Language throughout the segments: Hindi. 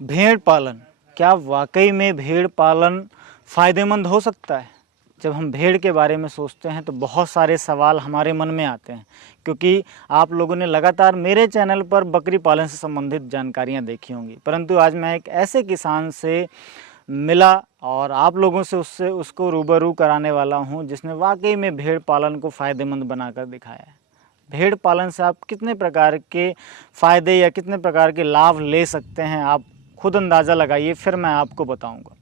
भेड़ पालन, क्या वाकई में भेड़ पालन फ़ायदेमंद हो सकता है? जब हम भेड़ के बारे में सोचते हैं तो बहुत सारे सवाल हमारे मन में आते हैं, क्योंकि आप लोगों ने लगातार मेरे चैनल पर बकरी पालन से संबंधित जानकारियां देखी होंगी। परंतु आज मैं एक ऐसे किसान से मिला और आप लोगों से उसको रूबरू कराने वाला हूं जिसने वाकई में भेड़ पालन को फ़ायदेमंद बनाकर दिखाया है। भेड़ पालन से आप कितने प्रकार के फ़ायदे या कितने प्रकार के लाभ ले सकते हैं, आप खुद अंदाज़ा लगाइए, फिर मैं आपको बताऊंगा।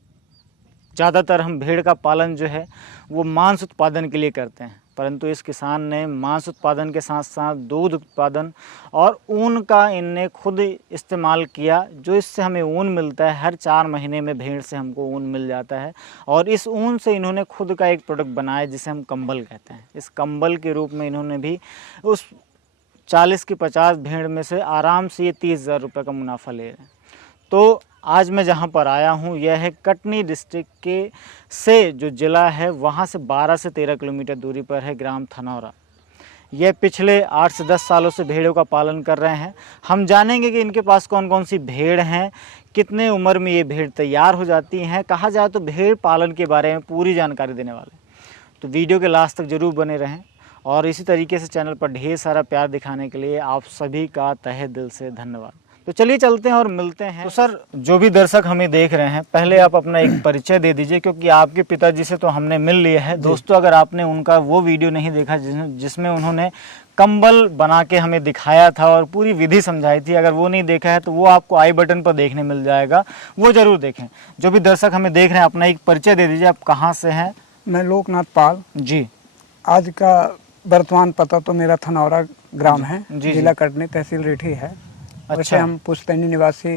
ज़्यादातर हम भेड़ का पालन जो है वो मांस उत्पादन के लिए करते हैं, परंतु इस किसान ने मांस उत्पादन के साथ साथ दूध उत्पादन और ऊन का इनने खुद इस्तेमाल किया, जो इससे हमें ऊन मिलता है। हर 4 महीने में भेड़ से हमको ऊन मिल जाता है और इस ऊन से इन्होंने खुद का एक प्रोडक्ट बनाया जिसे हम कंबल कहते हैं। इस कंबल के रूप में इन्होंने भी उस 40 की 50 भेड़ में से आराम से ये 30,000 रुपये का मुनाफा ले रहे हैं। तो आज मैं जहाँ पर आया हूँ यह है कटनी डिस्ट्रिक्ट के से जो ज़िला है वहाँ से 12 से 13 किलोमीटर दूरी पर है ग्राम थनौरा। यह पिछले 8 से 10 सालों से भेड़ों का पालन कर रहे हैं। हम जानेंगे कि इनके पास कौन कौन सी भेड़ हैं, कितने उम्र में ये भेड़ तैयार हो जाती हैं। कहा जाए तो भेड़ पालन के बारे में पूरी जानकारी देने वाले, तो वीडियो के लास्ट तक ज़रूर बने रहें। और इसी तरीके से चैनल पर ढेर सारा प्यार दिखाने के लिए आप सभी का तहे दिल से धन्यवाद। तो चलिए चलते हैं और मिलते हैं। तो सर, जो भी दर्शक हमें देख रहे हैं, पहले आप अपना एक परिचय दे दीजिए, क्योंकि आपके पिताजी से तो हमने मिल लिया है। दोस्तों, अगर आपने उनका वो वीडियो नहीं देखा जिसमें उन्होंने कंबल बना के हमें दिखाया था और पूरी विधि समझाई थी, अगर वो नहीं देखा है तो वो आपको आई बटन पर देखने मिल जाएगा, वो ज़रूर देखें। जो भी दर्शक हमें देख रहे हैं, अपना एक परिचय दे दीजिए, आप कहाँ से हैं? मैं लोकनाथ पाल जी। आज का वर्तमान पता तो मेरा थनौरा ग्राम है, जी, जिला कटनी, तहसील रीठी है। अच्छा। वैसे हम पुश्तैनी निवासी,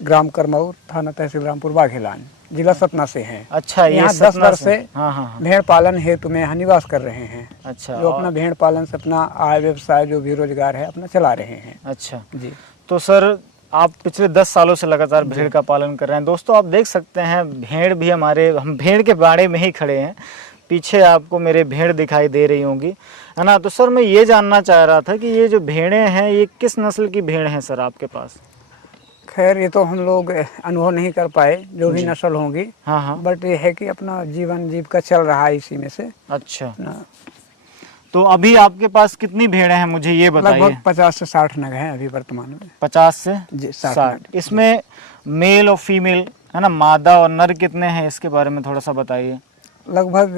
ग्राम करमौर, थाना तहसील रामपुर बाघेलान, जिला सतना से हैं। अच्छा, ये यहाँ 10 वर्ष से हाँ। भेड़ पालन हेतु में यहाँ निवास कर रहे हैं। अच्छा। जो अपना भेड़ पालन से अपना आय व्यवसाय जो भी रोजगार है अपना चला रहे हैं। अच्छा जी। तो सर, आप पिछले 10 सालों से लगातार भेड़ का पालन कर रहे हैं। दोस्तों, आप देख सकते हैं भेड़ भी हम भेड़ के बाड़े में ही खड़े हैं। पीछे आपको मेरे भेड़ दिखाई दे रही होंगी, है ना। तो सर, मैं ये जानना चाह रहा था कि ये जो भेड़ें हैं ये किस नस्ल की भेड़ हैं सर आपके पास? खैर, ये तो हम लोग अनुभव नहीं कर पाए जो भी नस्ल होंगी। हाँ। बट ये है कि अपना जीवन जीविका चल रहा है इसी में से। अच्छा। तो अभी आपके पास कितनी भेड़ें हैं, मुझे ये बताइए? लगभग 50 से 60 नग हैं अभी वर्तमान में। 50 से 60। इसमें मेल और फीमेल, है ना, मादा और नर कितने हैं, इसके बारे में थोड़ा सा बताइए। लगभग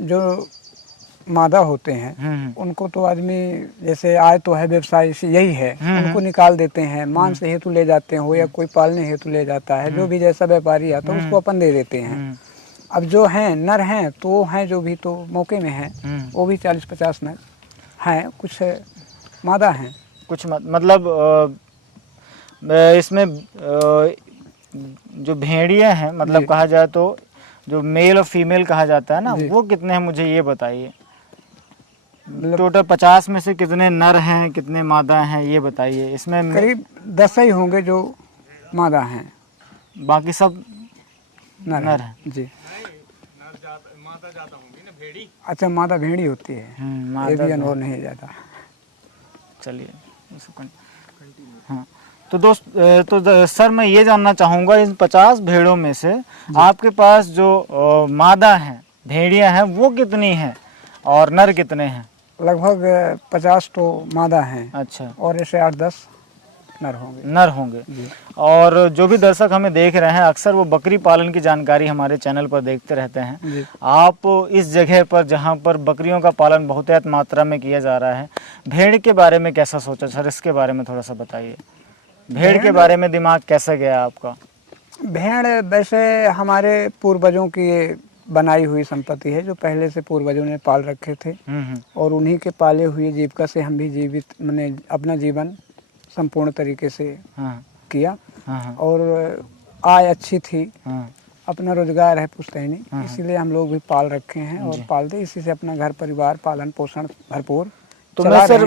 जो मादा होते हैं उनको तो आदमी जैसे आय तो है, व्यवसाय यही है, उनको निकाल देते हैं, मांस हेतु ले जाते हैं, हो या कोई पालने हेतु ले जाता है, जो भी जैसा व्यापारी आता है उसको अपन दे देते हैं। अब जो हैं नर हैं तो हैं, जो भी तो मौके में हैं वो भी 40-50 नर हैं, कुछ मादा हैं, कुछ मतलब इसमें जो भेड़िया हैं, मतलब कहा जाए तो जो मेल और फीमेल कहा जाता है ना, वो कितने हैं मुझे ये बताइए। टोटल 50 में से कितने नर हैं, कितने मादा हैं, ये बताइए। इसमें करीब 10 ही होंगे जो मादा हैं, बाकी सब नर हैं। जी। अच्छा, मादा भेड़ी होती है, ये भी अनुभव नहीं जाता। चलिए, हाँ। तो सर, मैं ये जानना चाहूँगा, इन 50 भेड़ों में से आपके पास जो मादा हैं, भेड़ियाँ हैं, वो कितनी हैं और नर कितने हैं? लगभग 50 तो मादा हैं। अच्छा। और ऐसे 8-10 नर होंगे। और जो भी दर्शक हमें देख रहे हैं, अक्सर वो बकरी पालन की जानकारी हमारे चैनल पर देखते रहते हैं। आप इस जगह पर जहाँ पर बकरियों का पालन बहुतायत मात्रा में किया जा रहा है, भेड़ के बारे में कैसा सोचा सर? इसके बारे में थोड़ा सा बताइए। भेड़ के बारे में दिमाग कैसे गया आपका? भेड़ वैसे हमारे पूर्वजों की बनाई हुई संपत्ति है, जो पहले से पूर्वजों ने पाल रखे थे, और उन्हीं के पाले हुए जीविका से हम भी जीवित मैंने अपना जीवन संपूर्ण तरीके से किया। और आय अच्छी थी, अपना रोजगार है पुश्तैनी, इसीलिए हम लोग भी पाल रखे हैं और पालते, इसी से अपना घर परिवार पालन पोषण भरपूर। तो मैं सर,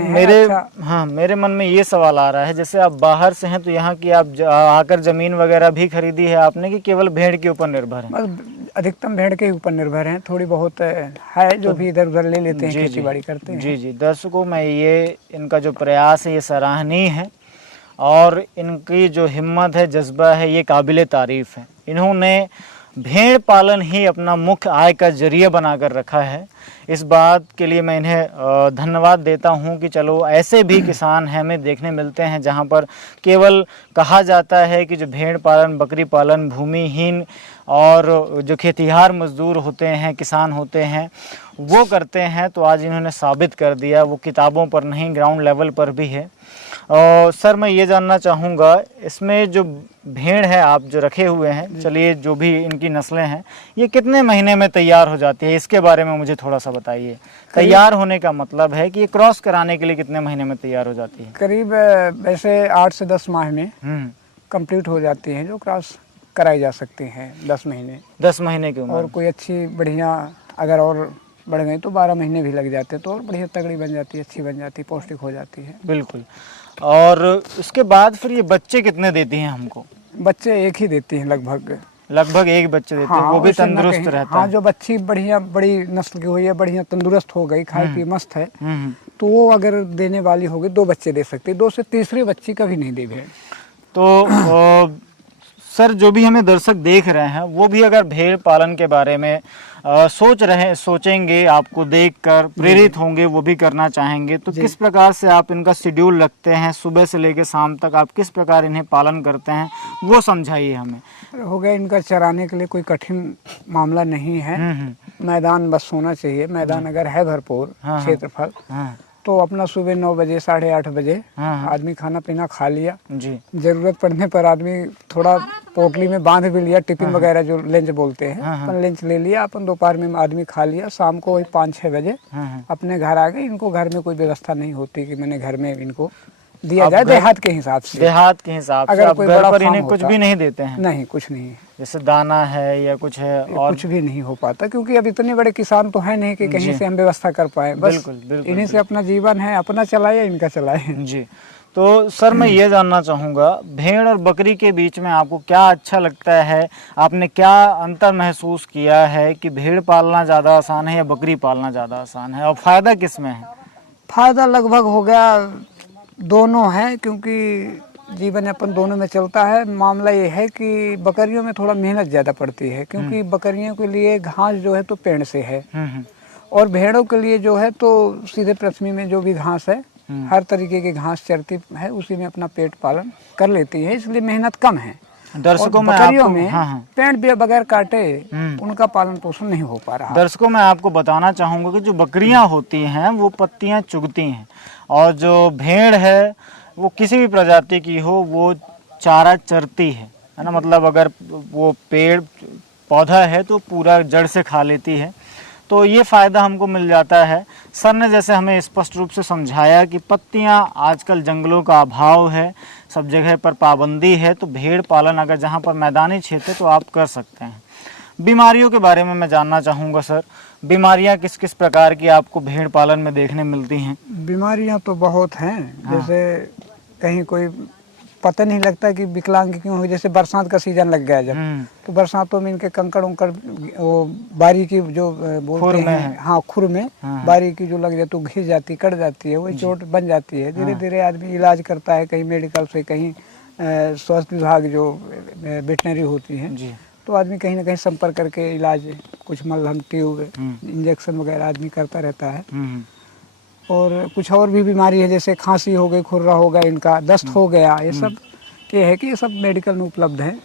मेरे मन में ये सवाल आ रहा है, जैसे आप बाहर से हैं तो यहाँ की आप आकर जमीन वगैरह भी खरीदी है आपने, कि केवल भेड़ के ऊपर निर्भर है? अधिकतम भेड़ के ऊपर निर्भर हैं, थोड़ी बहुत है जो भी इधर उधर ले लेते हैं, खेती बाड़ी करते हैं। जी। दर्शकों, मैं ये इनका जो प्रयास है ये सराहनीय है, और इनकी जो हिम्मत है, जज्बा है, ये काबिले तारीफ़ है। इन्होंने भेड़ पालन ही अपना मुख्य आय का जरिया बनाकर रखा है। इस बात के लिए मैं इन्हें धन्यवाद देता हूं कि चलो ऐसे भी किसान हमें देखने मिलते हैं जहां पर केवल कहा जाता है कि जो भेड़ पालन, बकरी पालन भूमिहीन और जो खेतिहार मजदूर होते हैं, किसान होते हैं, वो करते हैं। तो आज इन्होंने साबित कर दिया, वो किताबों पर नहीं ग्राउंड लेवल पर भी है। और सर मैं ये जानना चाहूँगा, इसमें जो भेड़ है आप जो रखे हुए हैं, चलिए जो भी इनकी नस्लें हैं, ये कितने महीने में तैयार हो जाती है, इसके बारे में मुझे थोड़ा सा बताइए। तैयार होने का मतलब है कि ये क्रॉस कराने के लिए कितने महीने में तैयार हो जाती है? करीब वैसे 8 से 10 माह में कंप्लीट हो जाती हैं, जो क्रॉस कराई जा सकती हैं 10 महीने। 10 महीने की उम्र। और कोई अच्छी बढ़िया अगर और बढ़ गई तो 12 महीने भी लग जाते हैं, तो और बढ़िया तगड़ी बन जाती है, अच्छी बन जाती है, पौष्टिक हो जाती है। बिल्कुल। और उसके बाद फिर ये बच्चे कितने देती हैं हमको? बच्चे एक ही देती हैं लगभग। लगभग एक बच्चे देते हैं, वो भी तंदुरुस्त रहता हाँ, है। जो बच्ची बढ़िया बड़ी नस्ल की हुई है, बढ़िया तंदुरुस्त हो गई, खाई पी मस्त है, तो वो अगर देने वाली होगी 2 बच्चे दे सकती है। 2 से तीसरी बच्ची कभी नहीं दी भेड़। तो सर जो भी हमें दर्शक देख रहे हैं वो भी अगर भेड़ पालन के बारे में सोचेंगे, आपको देखकर प्रेरित होंगे, वो भी करना चाहेंगे, तो किस प्रकार से आप इनका शेड्यूल रखते हैं, सुबह से लेकर शाम तक आप किस प्रकार इन्हें पालन करते हैं, वो समझाइए हमें। हो गया, इनका चराने के लिए कोई कठिन मामला नहीं है। मैदान बस होना चाहिए। मैदान अगर है भरपूर क्षेत्रफल, तो अपना सुबह 9 बजे 8:30 बजे आदमी खाना पीना खा लिया जी। जरूरत पड़ने पर आदमी थोड़ा पोटली में बांध भी लिया, टिफिन वगैरह जो लंच बोलते हैं, अपन लंच ले लिया, अपन दोपहर में आदमी खा लिया, शाम को वही 5-6 बजे अपने घर आ गए। इनको घर में कोई व्यवस्था नहीं होती कि मैंने घर में इनको दिया जाए। देहात के हिसाब से, देहात के हिसाब से अगर कोई घर बड़ा पर इन्हें फार्म कुछ होता, भी नहीं देते हैं? नहीं, कुछ नहीं, जैसे दाना है या कुछ है, और कुछ भी नहीं हो पाता, क्योंकि अब इतने बड़े किसान तो है नहीं कि कहीं से हम व्यवस्था कर पाए। बस बिल्कुल, इन्हीं से अपना जीवन है, अपना चलाए या इनका चलाए जी। तो सर मैं ये जानना चाहूँगा, भेड़ और बकरी के बीच में आपको क्या अच्छा लगता है? आपने क्या अंतर महसूस किया है कि भेड़ पालना ज़्यादा आसान है या बकरी पालना ज़्यादा आसान है, और फ़ायदा किस में है? फायदा लगभग हो गया दोनों है, क्योंकि जीवन यापन दोनों में चलता है। मामला ये है कि बकरियों में थोड़ा मेहनत ज़्यादा पड़ती है, क्योंकि बकरियों के लिए घास जो है तो पेड़ से है, और भेड़ों के लिए जो है तो सीधे पृथ्वी में जो भी घास है, हर तरीके की घास चरती है, उसी में अपना पेट पालन कर लेती है, इसलिए मेहनत कम है। दर्शकों में बकरियों में पेड़ भी बगैर काटे उनका पालन पोषण नहीं हो पा रहा। दर्शकों मैं आपको बताना चाहूँगा कि जो बकरियां होती हैं वो पत्तियां चुगती हैं, और जो भेड़ है वो किसी भी प्रजाति की हो वो चारा चरती है ना। मतलब अगर वो पेड़ पौधा है तो पूरा जड़ से खा लेती है, तो ये फ़ायदा हमको मिल जाता है। सर ने जैसे हमें स्पष्ट रूप से समझाया कि पत्तियां, आजकल जंगलों का अभाव है, सब जगह पर पाबंदी है, तो भेड़ पालन अगर जहां पर मैदानी क्षेत्र है तो आप कर सकते हैं। बीमारियों के बारे में मैं जानना चाहूँगा सर, बीमारियां किस किस प्रकार की आपको भेड़ पालन में देखने मिलती हैं? बीमारियां तो बहुत हैं, जैसे कहीं कोई पता नहीं लगता कि विकलांग क्यों हुई। जैसे बरसात का सीजन लग गया जब, तो बरसातों में इनके कंकड़ उंकड़, वो बारी की जो बोलते हैं, हाँ, खुर में बारी की जो लग जाती, तो घिस जाती, कट जाती है, वही चोट बन जाती है। धीरे धीरे आदमी इलाज करता है, कहीं मेडिकल से, कहीं स्वास्थ्य विभाग जो वेटनरी होती है, तो आदमी कहीं ना कहीं संपर्क करके इलाज, कुछ मलहम, ट्यूब, इंजेक्शन वगैरह आदमी करता रहता है। और कुछ और भी बीमारी है, जैसे खांसी हो गई, खुर्रा हो गया, इनका दस्त हो गया, ये सब ये है कि ये सब मेडिकल में उपलब्ध है।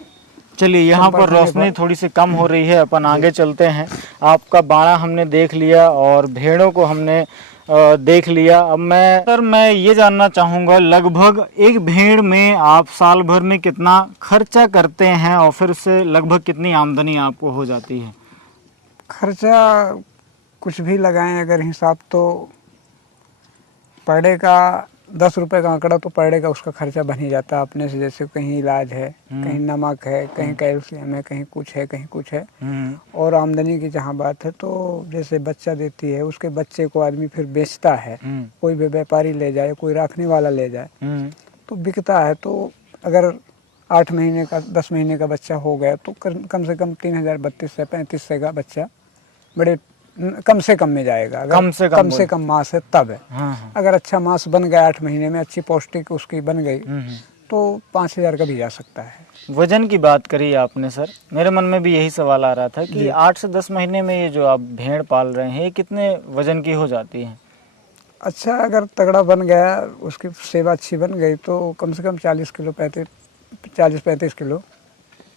चलिए, यहाँ पर रोशनी थोड़ी सी कम हो रही है, अपन आगे चलते हैं। आपका बाड़ा हमने देख लिया और भेड़ों को हमने देख लिया। अब मैं ये जानना चाहूँगा, लगभग एक भेड़ में आप साल भर में कितना खर्चा करते हैं और फिर उससे लगभग कितनी आमदनी आपको हो जाती है? खर्चा कुछ भी लगाएं अगर हिसाब, तो पर डे का 10 रुपए का आंकड़ा, तो पर डे का उसका खर्चा बन ही जाता है अपने से। जैसे कहीं इलाज है, कहीं नमक है, कहीं कैल्शियम है, कहीं कुछ है, कहीं कुछ है। और आमदनी की जहाँ बात है, तो जैसे बच्चा देती है, उसके बच्चे को आदमी फिर बेचता है, कोई भी व्यापारी ले जाए, कोई रखने वाला ले जाए, तो बिकता है। तो अगर 8 महीने का, 10 महीने का बच्चा हो गया, तो कम से कम 3032 से 3500 का बच्चा बड़े कम से कम में जाएगा। अगर कम से कम मांस है तब है। अगर अच्छा मांस बन गया 8 महीने में, अच्छी पौष्टिक उसकी बन गई, तो 5,000 का भी जा सकता है। वजन की बात करी आपने सर, मेरे मन में भी यही सवाल आ रहा था कि 8 से 10 महीने में ये जो आप भेड़ पाल रहे हैं ये कितने वजन की हो जाती है? अच्छा, अगर तगड़ा बन गया, उसकी सेवा अच्छी बन गई तो कम से कम 40-35 किलो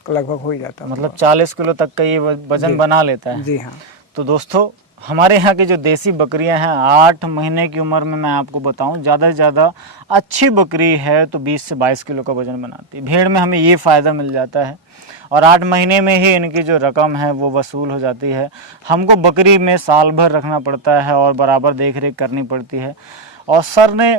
लगभग हो ही जाता है। मतलब 40 किलो तक का ये वजन बना लेता है। जी हाँ। तो दोस्तों, हमारे यहाँ की जो देसी बकरियां हैं 8 महीने की उम्र में, मैं आपको बताऊं, ज़्यादा से ज़्यादा अच्छी बकरी है तो 20 से 22 किलो का वजन बनाती है। भेड़ में हमें ये फ़ायदा मिल जाता है और 8 महीने में ही इनकी जो रकम है वो वसूल हो जाती है। हमको बकरी में साल भर रखना पड़ता है और बराबर देख रेख करनी पड़ती है। और सर ने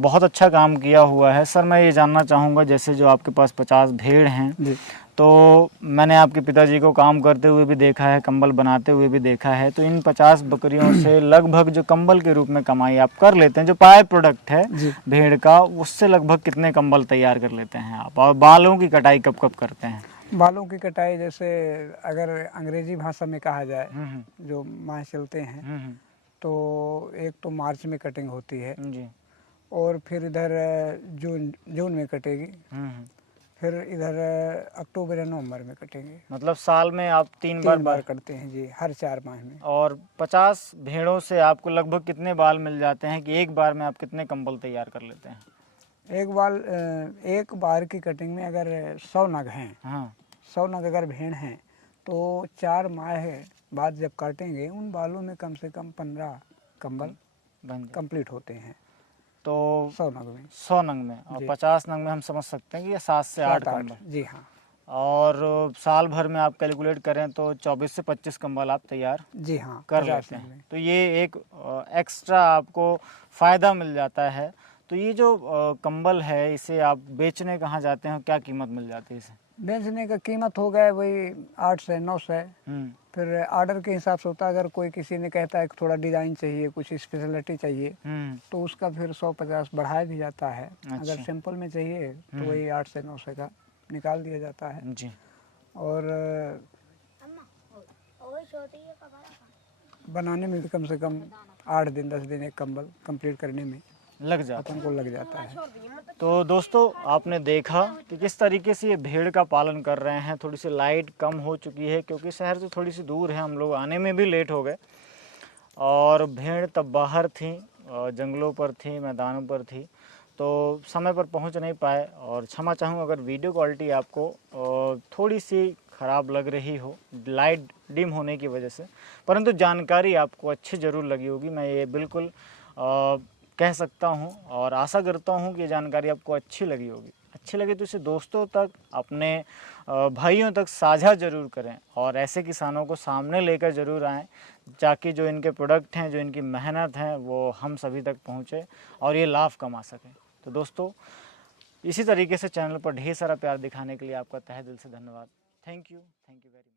बहुत अच्छा काम किया हुआ है। सर, मैं ये जानना चाहूँगा, जैसे जो आपके पास 50 भेड़ हैं, तो मैंने आपके पिताजी को काम करते हुए भी देखा है, कंबल बनाते हुए भी देखा है, तो इन 50 बकरियों से लगभग जो कंबल के रूप में कमाई आप कर लेते हैं, जो पाए प्रोडक्ट है भेड़ का, उससे लगभग कितने कंबल तैयार कर लेते हैं आप? और बालों की कटाई कब कब करते हैं? बालों की कटाई जैसे अगर अंग्रेजी भाषा में कहा जाए, जो माह चलते हैं, तो एक तो मार्च में कटिंग होती है जी, और फिर इधर जून में कटेगी, फिर इधर अक्टूबर या नवंबर में कटेंगे। मतलब साल में आप तीन बार करते हैं जी, हर 4 माह में। और 50 भेड़ों से आपको लगभग कितने बाल मिल जाते हैं कि एक बार में आप कितने कंबल तैयार कर लेते हैं? एक बार की कटिंग में अगर 100 नग हैं, हाँ, 100 नग अगर भेड़ हैं तो 4 माह बाद जब काटेंगे उन बालों में कम से कम 15 कंबल कंप्लीट होते हैं। तो 100 नग में, 100 नग में, और 50 नग में हम समझ सकते हैं कि ये 7 से 8 कंबल। जी हाँ। और साल भर में आप कैलकुलेट करें तो 24 से 25 कंबल आप तैयार जी हाँ कर लेते हैं। तो ये एक एक्स्ट्रा आपको फ़ायदा मिल जाता है। तो ये जो कंबल है, इसे आप बेचने कहाँ जाते हैं, क्या कीमत मिल जाती है इसे? बेचने का कीमत हो गया वही 8 से 9 से। फिर ऑर्डर के हिसाब से होता है। अगर कोई किसी ने कहता है कि थोड़ा डिज़ाइन चाहिए, कुछ स्पेशलिटी चाहिए, तो उसका फिर 100-50 बढ़ाया भी जाता है। अगर सिंपल में चाहिए तो वही 8 से 9 से का निकाल दिया जाता है जी। और बनाने में भी कम से कम 8 दिन 10 दिन एक कंबल कंप्लीट करने में लग जाता है। तो दोस्तों, आपने देखा कि किस तरीके से ये भेड़ का पालन कर रहे हैं। थोड़ी सी लाइट कम हो चुकी है क्योंकि शहर से थोड़ी सी दूर है, हम लोग आने में भी लेट हो गए। और भेड़ तब बाहर थी, जंगलों पर थी, मैदानों पर थी, तो समय पर पहुंच नहीं पाए। और क्षमा चाहूँ अगर वीडियो क्वालिटी आपको थोड़ी सी ख़राब लग रही हो, लाइट डिम होने की वजह से, परंतु जानकारी आपको अच्छी ज़रूर लगी होगी, मैं ये बिल्कुल कह सकता हूं। और आशा करता हूं कि ये जानकारी आपको अच्छी लगी होगी। अच्छी लगी तो इसे दोस्तों तक, अपने भाइयों तक साझा ज़रूर करें और ऐसे किसानों को सामने लेकर ज़रूर आएँ, ताकि जो इनके प्रोडक्ट हैं, जो इनकी मेहनत है, वो हम सभी तक पहुँचे और ये लाभ कमा सकें। तो दोस्तों, इसी तरीके से चैनल पर ढेर सारा प्यार दिखाने के लिए आपका तहे दिल से धन्यवाद। Thank you very much.